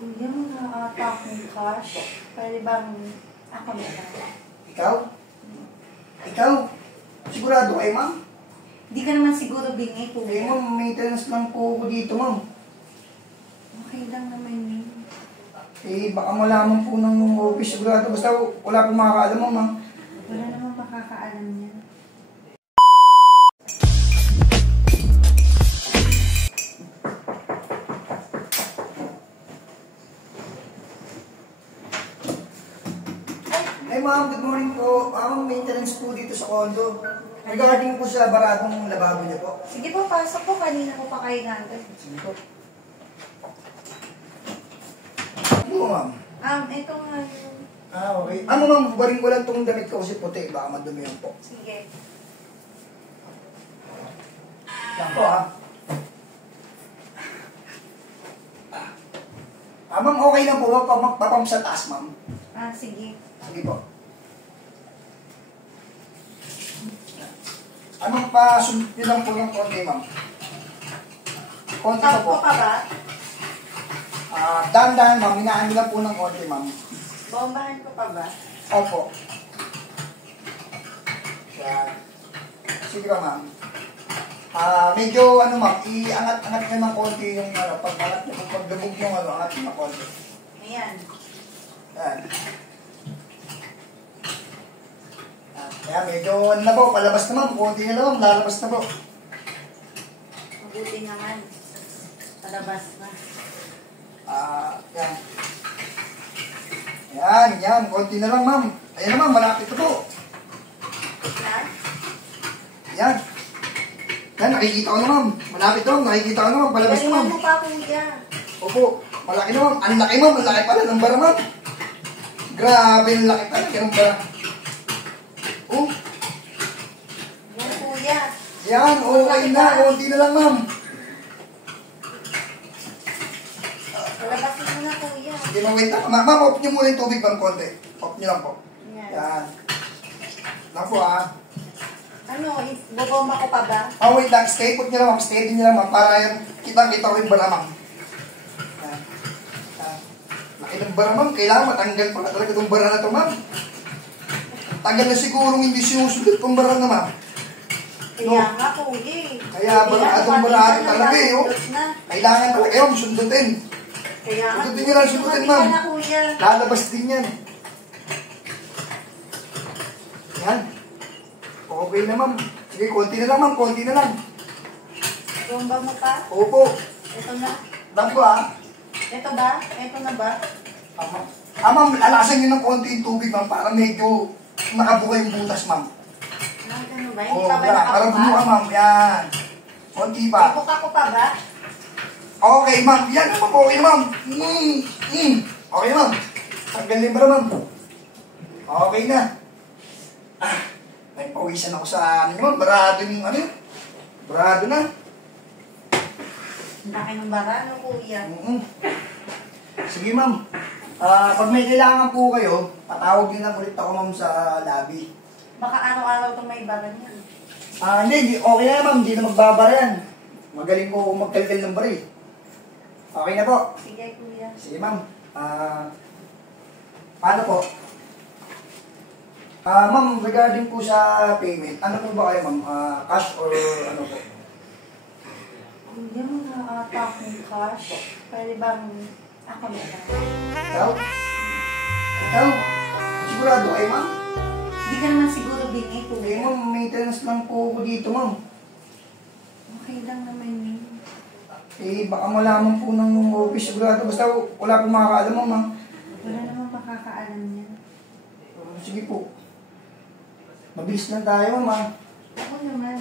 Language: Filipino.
Kuya, ata akong cash. Pwede bang ako na lang? Ikaw? Ikaw? Sigurado kayo, ma'am? Hindi ka naman siguro bingi, Eh, kuya. ma'am, maintenance lang po ako dito, ma'am. Okay lang naman yun. Eh, baka malaman po ng office sigurado. Basta wala pong makakaalam, ma'am. Wala naman makakaalam niya. Hey, ma'am, good morning po. Maintenance po dito sa condo. Regarding po sa baradong lababo niyo po. Sige po, pasok po. Kanina ko pa kayo nandun. Sige po. Ano, ma'am? Ito nga yun. Okay. Ano, ma'am, baring ko lang itong damit ko kasi puti. Baka madumi yan po. Sige. Yan po, ha? Ma'am, okay lang po. Papam sa taas, ma'am. Sige. Sige po. Anong pa-sunod nyo lang po ng konti, ma'am? Konti pa po. Takbo ka ba? Dahan-dahan, ma'am. Hinaan nyo lang po ng konti, ma'am. Bombahan ko pa ba? Opo. Yan. Sige ba, ma'am? Medyo, ma'am, iangat-angat nyo ng konti yung, pag-angat nyo, pag-dubog nyo, angat nyo ng konti. Ayan. Yan. Kaya medyo, na po, palabas na, ma'am. Konti na lang, lalabas na po. Mabuti naman. Palabas na. Yan. Yan. Konti na lang, ma'am. Ayan na, ma'am. Malapit na po. Yan? Yan. Yan, nakikita ko na, ma'am. Malapit na, ma'am. Nakikita ko na, ma'am. Palabas na, ma'am. Galingan mo pa, kuya. Opo. Malaki na, ma'am. Ang laki, ma'am. Ang laki pala ng bara, ma'am. Grabe, ang laki talaga ng bara. Oh. Yan, kuya. Yan, okay na. Konti na lang, ma'am. Palabasin mo na, kuya. Sige, ma'am. Wait lang. Ma'am, off nyo muna yung tubig, ma'am. Konti. Off nyo lang po. Yan. Yan. Lang po, Bobomba ko pa ba? Wait lang. Stay put nyo lang, ma'am. Stay din nyo lang, ma'am. Para yan, kita-kita ko yung bara, ma'am. Yan. Yan. Laki ng bara, ma'am. Kailangan matanggal pa na talaga itong bara na ito, ma'am. Tagal na sigurong hindi sinusulit itong bara na, ma'am. Kaya nga, kuya. Kaya atong barado talaga eh, oh. Kailangan talaga yun, sundutin. Kaya nga. Sundutin nyo lang, sundutin, ma'am. Kaya na, kuya. Lalabas din yan. Yan. Okay na, ma'am. Sige, konti na lang, ma'am. Konti na lang. Bomba mo pa? Opo. Ito na. Lang po, ha? Ito ba? Ito na ba? Ma'am, lalasan nyo ng konti yung tubig, ma'am, para medyo makabuka yung butas, ma'am. Ano ba? Hindi pa ba Para buka, nakabuka? ma'am. Yan. Konti pa. Ibuka ko pa ba? Okay, ma'am. Yan, ma'am. Okay, ma'am. Okay, ma'am. Tanggalin ba, ma'am? Okay na. May pawisan ako sa ma'am. Barado yung barado na. Ang laki ng bara, no, kuya? Sige, ma'am. Pag may kailangan po kayo, patawag nyo lang ulit ako, ma'am, sa lobby. Baka araw-araw itong may bara niya. Hindi. Okay na, ma'am. Hindi na magbabara yan. Magaling ko magkalkal ng bari. Okay na po. Sige, kuya. Sige, ma'am. Paano po? Ma'am, regarding po sa payment, ano po ba kayo, ma'am? Cash or ano po? Kuya, ata akong cash. Pwede bang ako na lang? Ikaw? Ikaw? Sigurado kayo, ma'am? Hindi ka naman siguro bingi, Eh, kuya. ma'am, maintenance lang po ako dito, ma'am. Okay lang naman yun. Eh, baka malaman po ng office sigurado. Basta wala pong makakaalam, ma'am. Wala naman makakaalam niya. Sige po. Mabilis lang tayo, ma'am. Ako naman.